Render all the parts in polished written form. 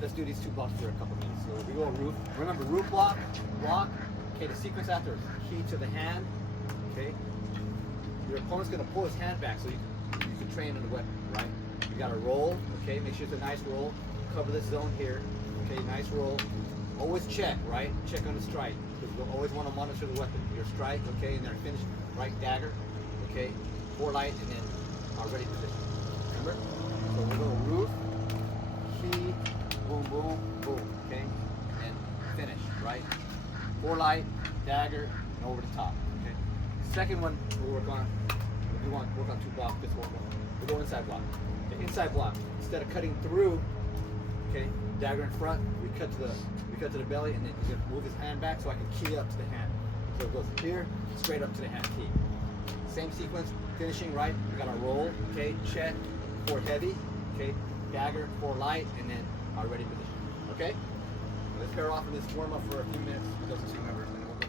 let's do these two blocks for a couple minutes. So we go roof. Remember, roof block, block. Okay, the sequence after is key to the hand. Okay, your opponent's gonna pull his hand back so you can train on the weapon, right? You gotta roll. Okay, make sure it's a nice roll. Cover this zone here. Okay, nice roll. Always check, right? Check on the strike, because we'll always want to monitor the weapon. Your strike, okay, and then finish, right dagger, okay, 4 light, and then our ready position. Remember? So we'll go roof, key, boom, boom, boom, okay, and finish, right? 4 light, dagger, and over the top, okay. Second one we'll work on, we want to work on 2 blocks, this one. We'll go inside block. The inside block, instead of cutting through, okay, dagger in front, we cut to the belly, and then he's gonna move his hand back so I can key up to the hand. So it goes here, straight up to the hand key. Same sequence, finishing right, we got our roll, okay, check, 4 heavy, okay, dagger, 4 light, and then our ready position, okay? Let's pair off in this warm up for a few minutes with those 2 members, and then we'll go.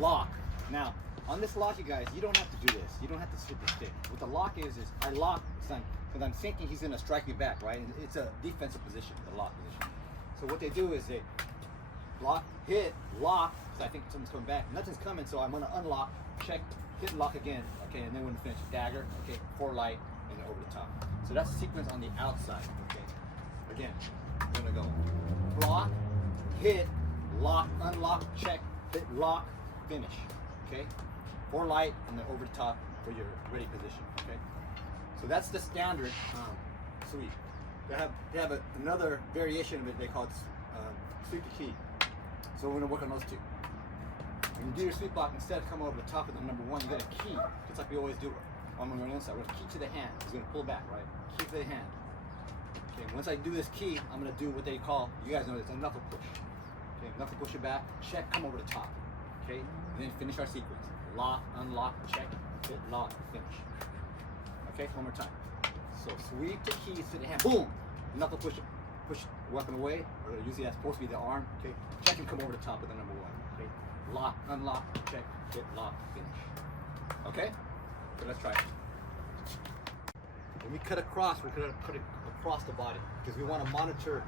Lock. Now, on this lock, you guys, you don't have to do this. You don't have to sweep the stick. What the lock is I lock, because I'm thinking he's gonna strike me back, right? And it's a defensive position, the lock position. So what they do is they block, hit, lock, because I think something's coming back. Nothing's coming, so I'm gonna unlock, check, hit, lock again, okay, and then when we finish, dagger, okay, 4 light, and then over the top. So that's the sequence on the outside, okay? Again, we're gonna go block, hit, lock, unlock, check, hit, lock, finish, okay? 4 light, and then over the top for your ready position, okay? So that's the standard sweep. They have another variation of it they call it sweep the key. So we're gonna work on those 2. When you do your sweep block, instead of coming over the top of the number 1, you got a key, just like we always do on the inside. We're gonna key to the hand. He's gonna pull back, right? Key to the hand. Okay, once I do this key, I'm gonna do what they call, you guys know it's a knuckle push. Okay, knuckle push it back, check, come over the top. Okay, and then finish our sequence. Lock, unlock, check, hit, lock, finish. Okay, one more time. So sweep the keys to the hand, boom! Knuckle push it, push the weapon away, or usually that's supposed to be the arm, okay? Check and come over the top of the number 1, okay? Lock, unlock, check, hit, lock, finish. Okay? So let's try it. When we cut across, we're gonna cut it across the body, because we want to monitor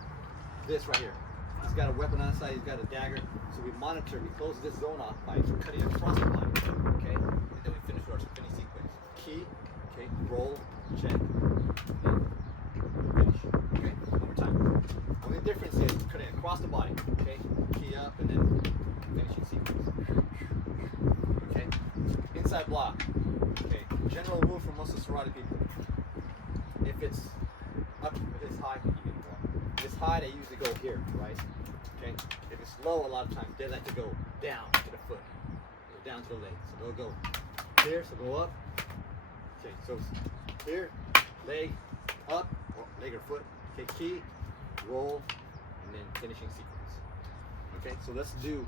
this right here. He's got a weapon on the side, he's got a dagger, so we monitor, we close this zone off by cutting across the body, okay? And then we finish our finish sequence. Key, okay, roll, check, and finish. Okay, one more time. Only difference is cutting across the body. Okay, key up and then finishing sequence. Okay, inside block. Okay, general rule for most of Serrati people. If it's up, if it's high, you get more. If it's high, they usually go here, right? Okay, if it's low, a lot of times they like to go down to the foot, or down to the leg. So they'll go here, so go up. Okay, so here, leg, up, or leg or foot. Okay, key, roll, and then finishing sequence. Okay, so let's do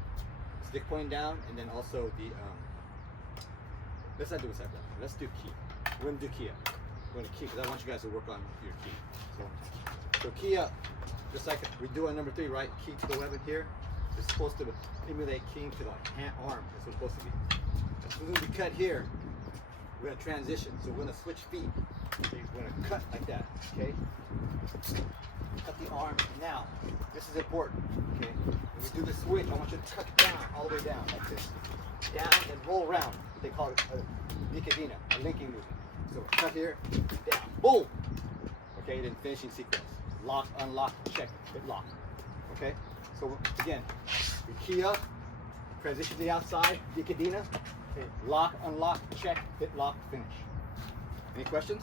stick pointing down, and then also the, let's not do a separate. Let's do key. We're gonna do key up. We're gonna key, because I want you guys to work on your key. So key up, just like we do on number 3, right? Key to the weapon here. It's supposed to emulate keying to the hand, arm. That's what it's supposed to be. As soon as we cut here, we're gonna transition. So we're gonna switch feet. Okay, we're gonna cut like that, okay? Cut the arm. Now, this is important, okay? When we do the switch, I want you to cut down, all the way down, like this. Down and roll around. They call it a nicodina, a linking movement. So cut here, down, boom! Okay, then finishing sequence. Lock, unlock, check, hit lock. Okay? So again, we key up, transition to the outside, nicodina, okay, lock, unlock, check, hit lock, finish. Any questions?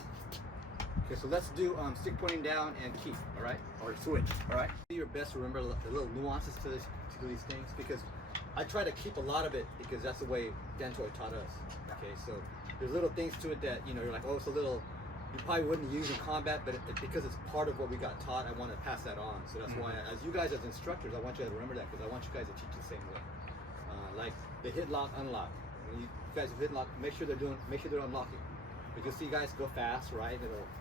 Okay, so let's do stick pointing down and keep, all right? Or switch, all right? Do your best to remember the little nuances to these things, because I try to keep a lot of it because that's the way Dan Toy taught us. Okay, so there's little things to it that, you know, you're like, oh, it's a little, you probably wouldn't use in combat, but because it's part of what we got taught, I want to pass that on. So that's why, as you guys as instructors, I want you to remember that, because I want you guys to teach the same way. Like the hit lock, unlock. When you guys hit lock, make sure they're unlocking. Because see, guys go fast, right?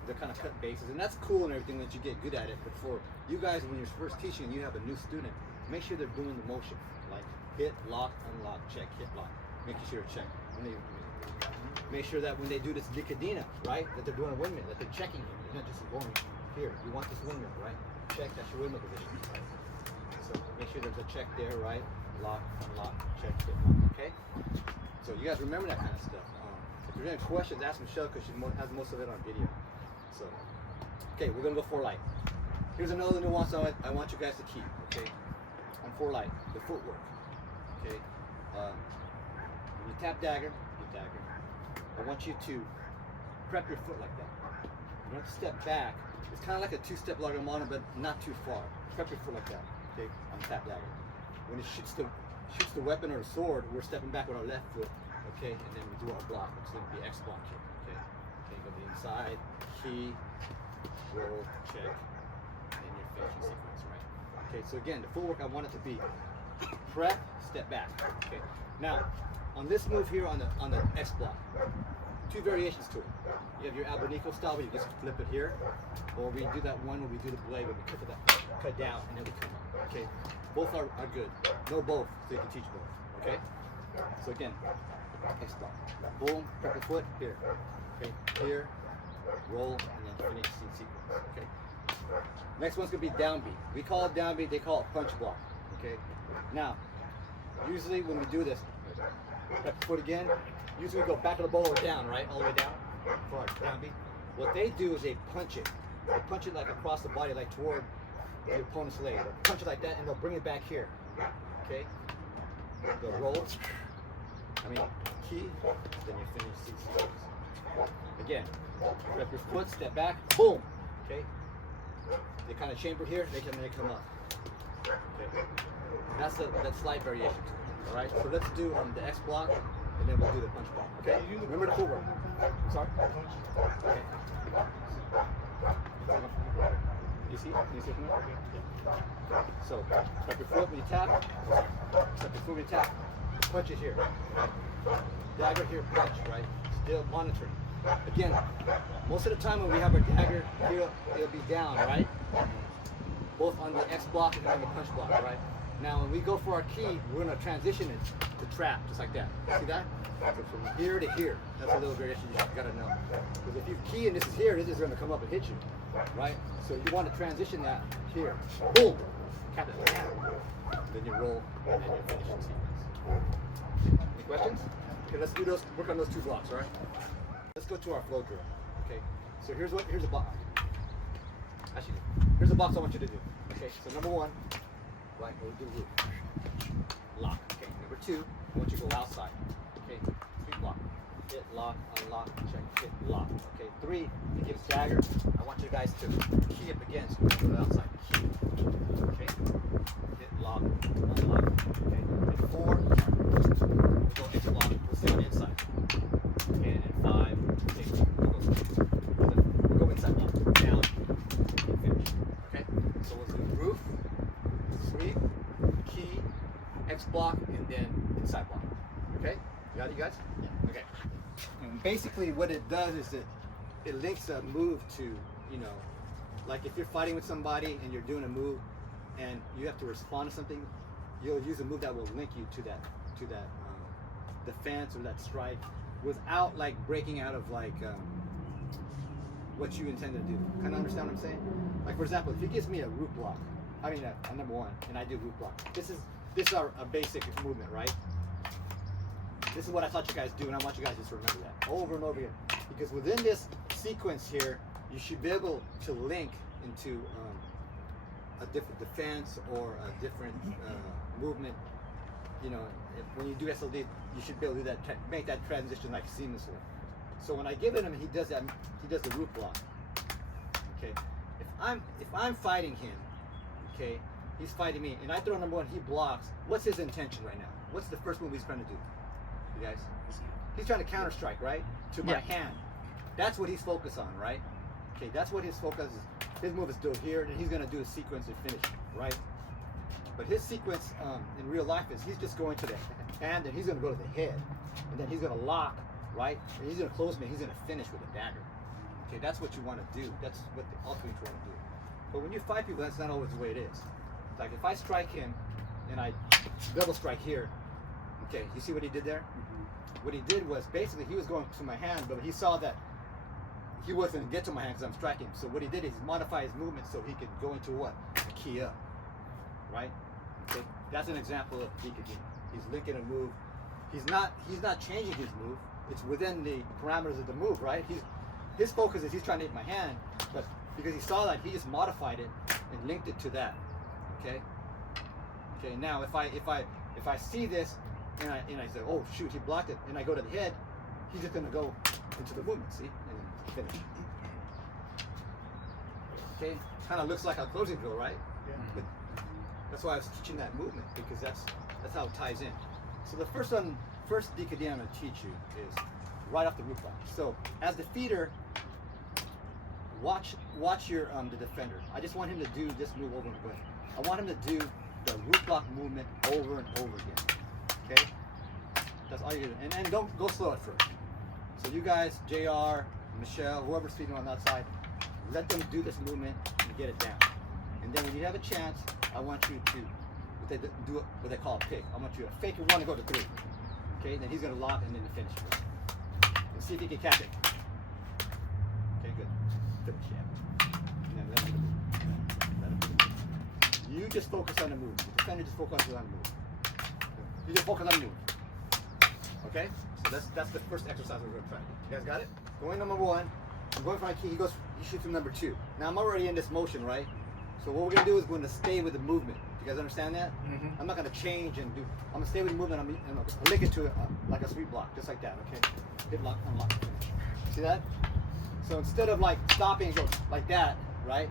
They'll kind of cut bases, and that's cool and everything that you get good at it. But for you guys, when you're first teaching and you have a new student, make sure they're doing the motion, like hit, lock, unlock, check, hit, lock. Making sure to check. Make sure that when they do this nicodina, right, that they're doing a windmill, that they're checking him. You're not just going here. You want this windmill, right? check, that's your windmill position, right? So make sure there's a check there, right? Lock, unlock, check, hit lock, okay? So you guys remember that kind of stuff. If there's any questions, ask Michelle because she has most of it on video. So, okay, we're gonna go 4 light. Here's another nuance I want you guys to keep, okay? On 4 light, the footwork, okay? When you tap dagger, I want you to prep your foot like that. You don't have to step back. It's kind of like a 2-step Largamana, but not too far. Prep your foot like that, okay? On the tap dagger. When it shoots the weapon or the sword, we're stepping back with our left foot, okay? And then we do our block, which is going to be X block here, okay? Okay, go to the inside, key, roll, check, and then your finishing sequence, right? Okay, so again, the footwork I want it to be prep, step back, okay? Now, on this move here on the X block, 2 variations to it. You have your Albanico style where you just flip it here, or we do that one where we do the blade where we cut down and then we come up, okay? Both are good. Know both, so you can teach both, okay? So again, X block. Boom, prep the foot, here. Okay, here, roll, and then finish sequence, okay? Next one's gonna be downbeat. We call it downbeat, they call it punch block, okay? Now, usually when we do this, prep the foot again, usually we go back of the ball or down, right? All the way down, for our downbeat. What they do is they punch it. They punch it like across the body, like toward the opponent's leg. They'll punch it like that and they'll bring it back here, okay? They'll roll, key, then you finish sequence. Again, prep your foot, step back, boom, okay? They kind of chamber here, they come up, okay? That's that slight variation to it, all right? So let's do the X block, and then we'll do the punch block, okay? Remember the footwork. Sorry? Okay. You see? Can you see from there? So, prep your foot when you tap. Prep your foot when you tap. Punch it here. Right? Dagger here, punch, right? Still monitoring. Again, most of the time when we have our dagger here, it'll be down, right? Both on the X block and on the punch block, right? Now when we go for our key, we're going to transition it to trap, just like that. See that? So from here to here. That's a little variation you got to know. Because if you key and this is here, this is going to come up and hit you, right? So you want to transition that here. Boom! Cap it. Then you roll, and then you finish the sequence. Any questions? Okay, let's do those. Work on those 2 blocks, all right? Let's go to our flow drill. Okay. So here's a box. Actually, here's a box I want you to do. Okay. So number 1. Right, we'll do root. Lock. Okay. Number 2, I want you to go outside. Okay. 3 block. Hit, lock, unlock, check, hit, lock. Okay. 3, it gives dagger. I want you guys to key up again, so we're going to go outside. Key. Okay. Hit, lock, unlock. Okay. And 4, we'll go X block. We'll stay on the inside. Okay. And 5, we'll go inside block. Down. And finish. Okay. So we'll do roof. Sweep, key, X block, and then inside block. Okay? You got it, you guys? Yeah. Okay. And basically what it does is it links a move to, you know, like if you're fighting with somebody and you're doing a move and you have to respond to something, you'll use a move that will link you to that defense or that strike without like breaking out of like what you intend to do. Kind of understand what I'm saying? Like for example, if he gives me a root block, I mean, number 1, and I do root block. This is a basic movement, right? This is what I taught you guys do, and I want you guys just to remember that over and over again. Because within this sequence here, you should be able to link into a different defense or a different movement. You know, when you do SLD, you should be able to do that, make that transition like seamlessly. So when I give it him, he does that. He does the root block. Okay, if I'm fighting him. Okay, he's fighting me, and I throw number 1, he blocks. What's his intention right now? What's the first move he's trying to do? You guys? He's trying to counter strike, right? To my hand. That's what he's focused on, right? Okay, that's what his focus is. His move is still here, and he's going to do a sequence and finish, right? But his sequence in real life is he's just going to the hand, and he's going to go to the head, and then he's going to lock, right? And he's going to close me, and he's going to finish with a dagger. Okay, that's what you want to do. That's what ultimately you want to do. But when you fight people, that's not always the way it is. Like if I strike him and I double strike here, okay, you see what he did there? Mm-hmm. What he did was basically he was going to my hand, but he saw that he wasn't gonna get to my hand because I'm striking him. So what he did is modify his movement so he could go into what? A key up, right? So that's an example of decadena. He's linking a move. He's not changing his move. It's within the parameters of the move, right? His focus is he's trying to hit my hand, but because he saw that, he just modified it and linked it to that. Okay. Okay. Now, if I see this and I say, oh shoot, he blocked it, and I go to the head, he's just gonna go into the movement, see, and then finish. Okay. Kind of looks like a closing drill, right? Yeah. But that's why I was teaching that movement, because that's how it ties in. So the first decadena I'm going to teach you is right off the root block. So as the feeder, watch your the defender. I just want him to do this move over and over. I want him to do the root block movement over and over again. Okay? That's all you do. And don't go slow at first. So you guys, JR, Michelle, whoever's feeding on that side, let them do this movement and get it down. And then when you have a chance, I want you to do what they call a pick. I want you to fake it one and go to 3. Okay, then he's gonna lock and then the finish. And see if he can catch it. Okay, good. Finish, yeah. And then let him move. You just focus on the move. The defender just focus on the move. You just focus on the move. Okay? So that's the first exercise we're gonna try. You guys got it? Going number 1. I'm going for my key. He shoots from number 2. Now I'm already in this motion, right? So what we're gonna do is we're gonna stay with the movement. You guys understand that? Mm-hmm. I'm not gonna change and do. I'm gonna stay with the movement. I'm gonna link it to it like a sweep block, just like that. Okay. Hit lock, unlock. See that? So instead of like stopping and go like that, right?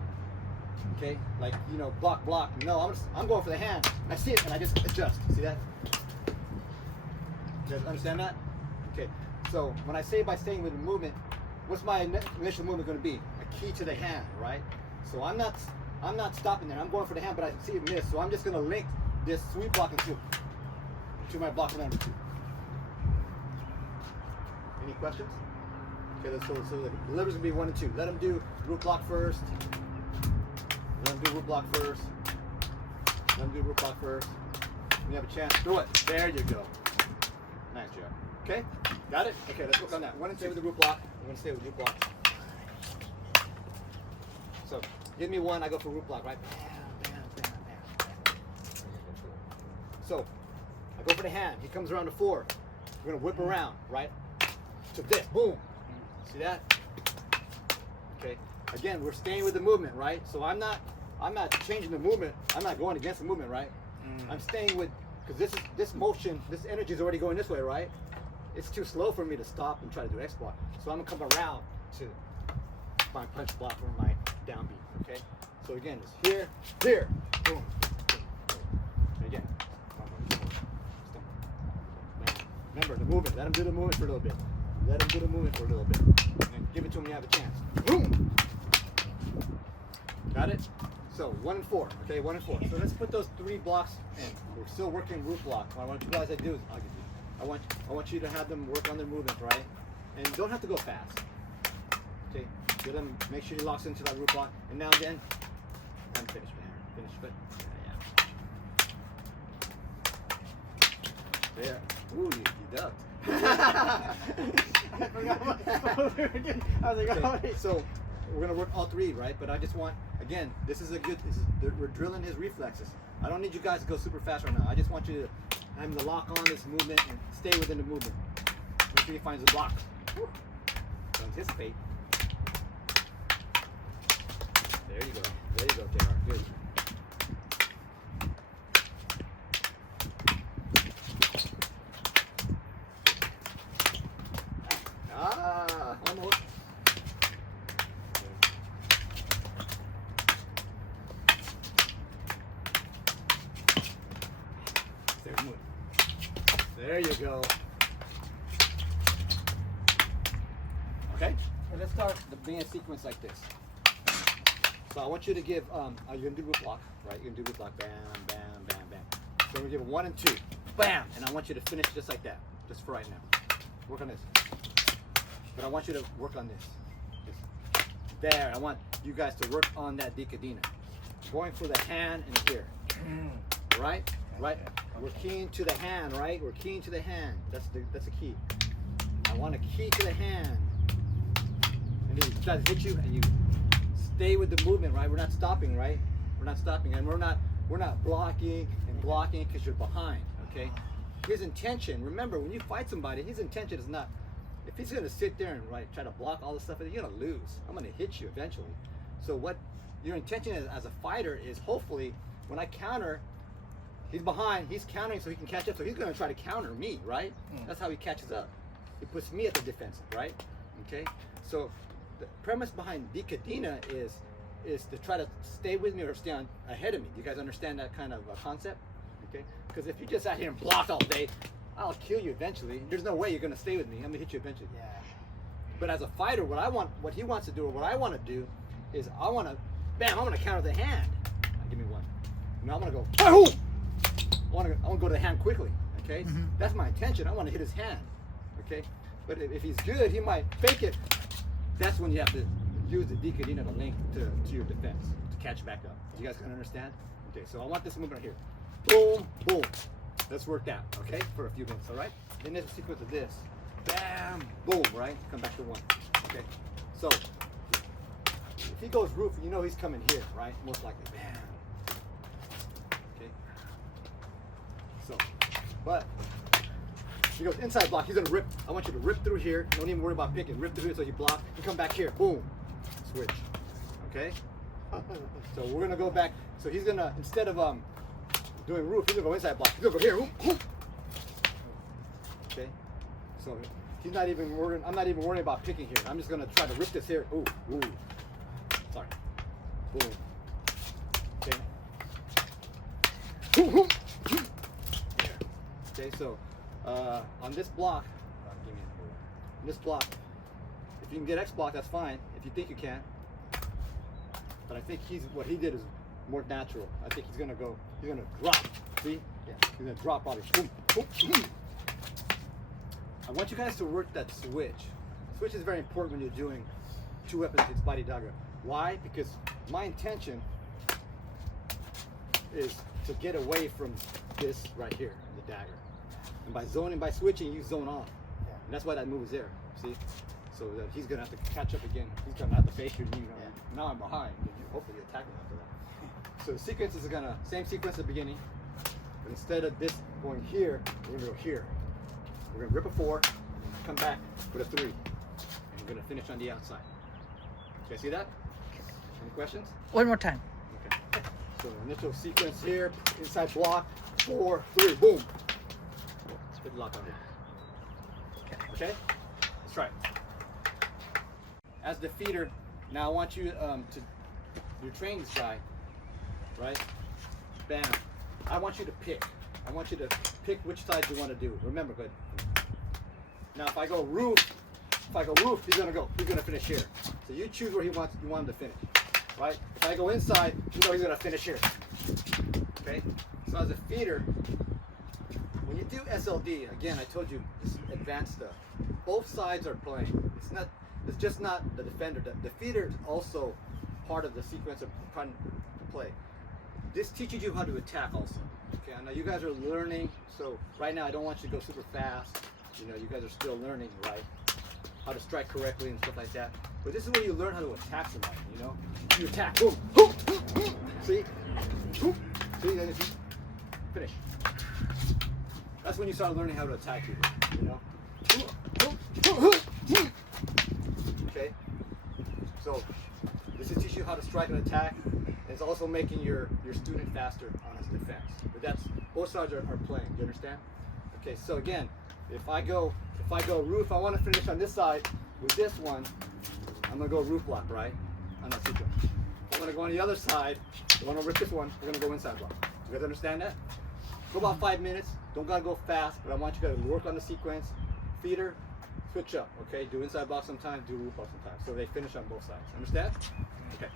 Okay. Like block. No, I'm going for the hand. I see it and I just adjust. See that? You guys understand that? Okay. So when I say by staying with the movement, what's my initial movement going to be? A key to the hand, right? So I'm not stopping there. I'm going for the hand, but I see it miss. So I'm just going to link this sweep block to my block number 2. Any questions? Okay, so the delivery's going to be 1 and 2. Let them do root block first. Let them do root block first. Let them do root block first. When you have a chance, throw it. There you go. Nice job. Okay? Got it? Okay, let's work on that. 1 and 2 with the root block. I'm going to stay with root block. So, give me 1, I go for root block, right? Bam. So, I go for the hand. He comes around to 4. We're going to whip around, right? To this. Boom. See that? Okay. Again, we're staying with the movement, right? So I'm not changing the movement. I'm not going against the movement, right? I'm staying with, because this motion, this energy is already going this way, right? It's too slow for me to stop and try to do X block. So I'm gonna come around to my punch block or my downbeat. Okay. So again, it's here, boom. And again. Remember the movement. Let him do the movement for a little bit. And give it to him when you have a chance. Boom. Got it? So 1 and 4. Okay, 1 and 4. So let's put those 3 blocks in. We're still working root block. What I want you guys to do is I want you to have them work on their movements, right? And you don't have to go fast. Okay, get them. Make sure he locks into that root block. And now again, I'm finished, man. Finish good. Yeah. There. Ooh, you ducked. I forgot what we were doing. I was like, okay, so we're gonna work all 3, right? But I just want, again, we're drilling his reflexes. I don't need you guys to go super fast right now. I just want you to have him to lock on this movement and stay within the movement. Make sure he finds the block. So anticipate. There you go, JR. Good. Almost. There you go. Okay? And let's start the band sequence like this. So I want you to give, you're going to do root block, right? You're going to do root block, bam, bam, bam, bam. So we're going to give 1 and 2, bam! And I want you to finish just like that, just for right now. Work on this. But I want you to work on this. There, I want you guys to work on that decadena. Going for the hand and here. Right? Right? We're keying to the hand, right? We're keying to the hand. That's the key. I want a key to the hand. and he tries to hit you, and you stay with the movement, right? We're not stopping, right? We're not stopping, and we're not blocking and blocking because you're behind, okay? His intention, remember, when you fight somebody, his intention is not, if he's gonna sit there and try to block all this stuff, you're gonna lose. I'm gonna hit you eventually. So what your intention is as a fighter is, hopefully, when I counter, he's behind, he's countering so he can catch up, so he's gonna try to counter me, right? That's how he catches up. He puts me at the defensive, right? Okay? So the premise behind Dikadina is to try to stay with me or stay ahead of me. Do you guys understand that kind of concept? Okay? Because if you just out here and block all day, I'll kill you eventually. There's no way you're gonna stay with me. I'm gonna hit you eventually. Yeah. But as a fighter, what he wants to do, or what I want to do, is I want to, bam, I'm gonna counter the hand. Give me one. Now I'm gonna go. I want to go to the hand quickly. Okay, that's my intention. I want to hit his hand. Okay, but if he's good, he might fake it. That's when you have to use the Dikadina to link to your defense to catch back up. You guys can understand? Okay, so I want this movement right here. Boom, boom. Let's work that. Okay, for a few minutes. All right. Then there's a sequence of this. Bam, boom. Right. Come back to one. Okay. So if he goes roof, you know he's coming here, right? Most likely. Bam. Okay. So, but he goes inside block. He's gonna rip. I want you to rip through here. Don't even worry about picking. Rip through here so you block. You come back here. Boom. Switch. Okay. So we're gonna go back. So he's gonna, instead of doing roof, he's gonna go inside block. He's gonna go here. Okay. So he's not even worrying. I'm not even worrying about picking here. I'm just gonna try to rip this here. Ooh. Ooh. Sorry. Boom. Okay. Okay, so on this block, on this block, if you can get X block, that's fine. If you think you can, but I think what he did is more natural. I think he's gonna drop. See? Yeah. He's gonna drop probably. Boom, boom, boom. I want you guys to work that switch. Switch is very important when you're doing two weapons against body dagger. Why? Because my intention is to get away from this right here, the dagger. And by switching, you zone off. Yeah. And that's why that move is there, see? So that he's gonna have to catch up again. He's gonna have to face you, and now I'm behind. Hopefully you attack him after that. So the sequence is same sequence at the beginning, but instead of this going here, we're gonna go here. We're gonna rip a 4, come back with a 3, and we're gonna finish on the outside. Okay, see that? Any questions? One more time. Okay. So initial sequence here, inside block, 4, 3, boom. Good luck on it. Okay? Let's try it. As the feeder, now I want you you're training this guy, right? Bam. I want you to pick. I want you to pick which side you want to do. Remember, good. Now if I go roof, he's gonna finish here. So you choose where you want him to finish. Right? If I go inside, you know he's gonna finish here. Okay? So as a feeder, when you do SLD, again I told you this is advanced stuff. Both sides are playing. It's just not the defender. The feeder is also part of the sequence of trying to play. This teaches you how to attack also. Okay, I know you guys are learning, so right now I don't want you to go super fast. You know, you guys are still learning, right? How to strike correctly and stuff like that. But this is where you learn how to attack somebody, you know? You attack, boom, boom, boom. See? Boom. See, then finish. That's when you start learning how to attack people, you know? Okay? So, this is teaching you how to strike and attack. And it's also making your student faster on his defense. But that's, both sides are playing, do you understand? Okay, so again, if I go roof, I want to finish on this side with this one, I'm going to go roof block, right? On that sequence. I'm going to go on the other side, I want to rip this one, we're going to go inside block. You guys understand that? Go about 5 minutes, don't got to go fast, but I want you guys to work on the sequence. Feeder, switch up, okay? Do inside block sometimes, do roof block sometimes. So they finish on both sides. Understand? Okay.